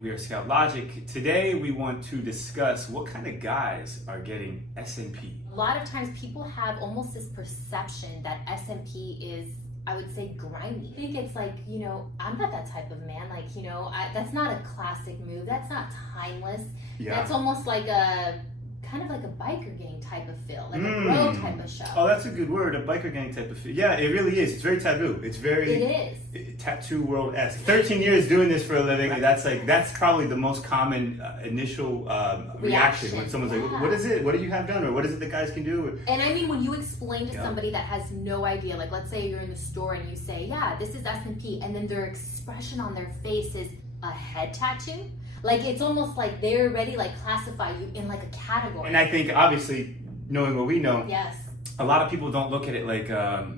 We are Scalp Logic. Today we want to discuss what kind of guys are getting SMP. A lot of times people have almost this perception that SMP is, I would say, grimy. I think it's like, I'm not that type of man. Like, that's not a classic move. That's not timeless. Yeah. That's almost like kind of like a biker gang type of feel, like a bro type of show. Oh, that's a good word, a biker gang type of feel. Yeah, it really is. It's very taboo. It's very... It is. Tattoo world-esque. 13 years doing this for a living, that's probably the most common initial reaction when someone's like, what is it? What do you have done? Or what is it that guys can do? And I mean, when you explain to somebody that has no idea, like let's say you're in the store and you say, yeah, this is SMP, and then their expression on their face is a head tattoo. Like it's almost like they're already like classify you in like a category. And I think obviously, knowing what we know, yes, a lot of people don't look at it like a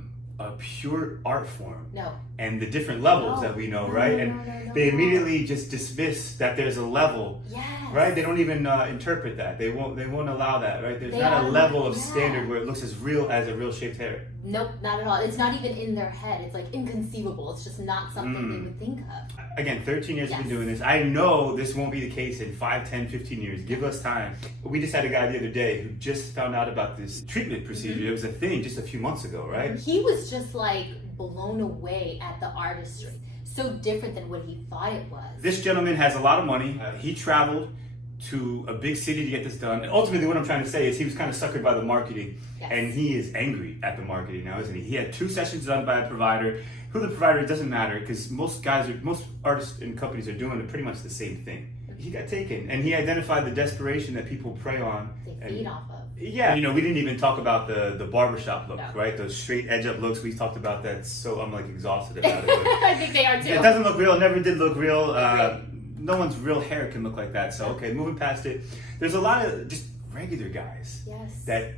pure art form. No. And the different levels that we know, right? And they immediately just dismiss that there's a level, right? They don't even interpret that. They won't allow that, right? There's not a level of standard where it looks as real as a real shaped hair. Nope, not at all. It's not even in their head. It's like inconceivable. It's just not something they would think of. Again, 13 years we've been doing this. I know this won't be the case in 5, 10, 15 years. Give us time. We just had a guy the other day who just found out about this treatment procedure. It was a thing just a few months ago, right? He was just like blown away at the artistry. So different than what he thought it was. This gentleman has a lot of money. He traveled to a big city to get this done. And ultimately, what I'm trying to say is he was kind of suckered by the marketing, and he is angry at the marketing now, isn't he? He had 2 sessions done by a provider. Who the provider is doesn't matter, because most artists and companies are doing pretty much the same thing. He got taken, and he identified the desperation that people prey on. They feed off of. Yeah, we didn't even talk about the barbershop look, right? Those straight edge up looks. We talked about that, so I'm like exhausted about it. I think they are too. It doesn't look real. It never did look real. No one's real hair can look like that. So okay, moving past it. There's a lot of just regular guys that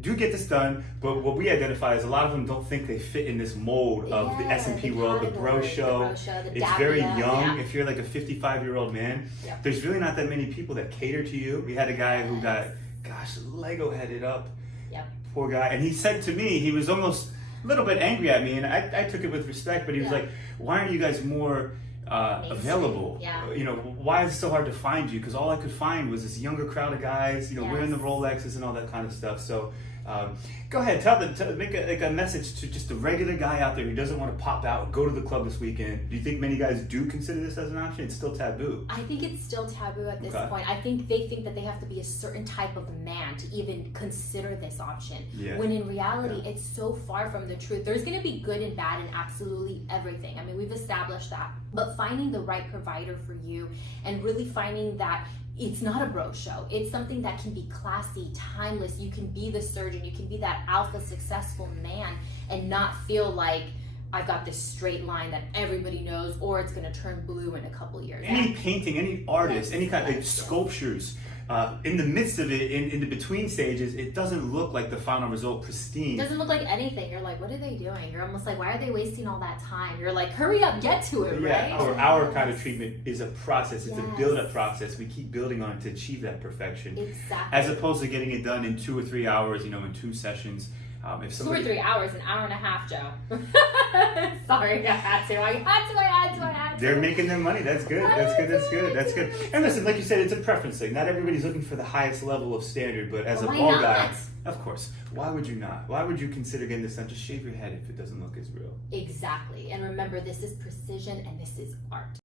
do get this done, but what we identify is a lot of them don't think they fit in this mold of the SMP world, the bro show. It's very young. If you're like a 55-year-old man, there's really not that many people that cater to you. We had a guy who got, Lego headed up. Poor guy. And he said to me, he was almost a little bit angry at me, and I took it with respect, but he was like, why aren't you guys more available? Why is it so hard to find you? Because all I could find was this younger crowd of guys, wearing the Rolexes and all that kind of stuff. So go ahead, make a message to just a regular guy out there who doesn't want to pop out, go to the club this weekend. Do you think many guys do consider this as an option? It's still taboo. I think it's still taboo at this point. I think they think that they have to be a certain type of man to even consider this option. When in reality, it's so far from the truth. There's going to be good and bad in absolutely everything. I mean, we've established that. But finding the right provider for you and really finding that it's not a bro show. It's something that can be classy, timeless. You can be the surgeon. You can be that alpha successful man and not feel like I've got this straight line that everybody knows, or it's going to turn blue in a couple years. Any painting, any artist, any kind of sculptures, in the midst of it, in the between stages, it doesn't look like the final result pristine. It doesn't look like anything. You're like, what are they doing? You're almost like, why are they wasting all that time? You're like, hurry up, get to it, right? Our kind of treatment is a process. It's a build-up process. We keep building on it to achieve that perfection. Exactly. As opposed to getting it done in 2 or 3 hours, in 2 sessions. If 2 or 3 hours, an hour and a half, Joe. Sorry, I had to. They're making their money. That's good. That's good. And listen, like you said, it's a preference thing. Not everybody's looking for the highest level of standard, but as a bald guy, of course, why would you not? Why would you consider getting this done? Just shave your head if it doesn't look as real. Exactly. And remember, this is precision and this is art.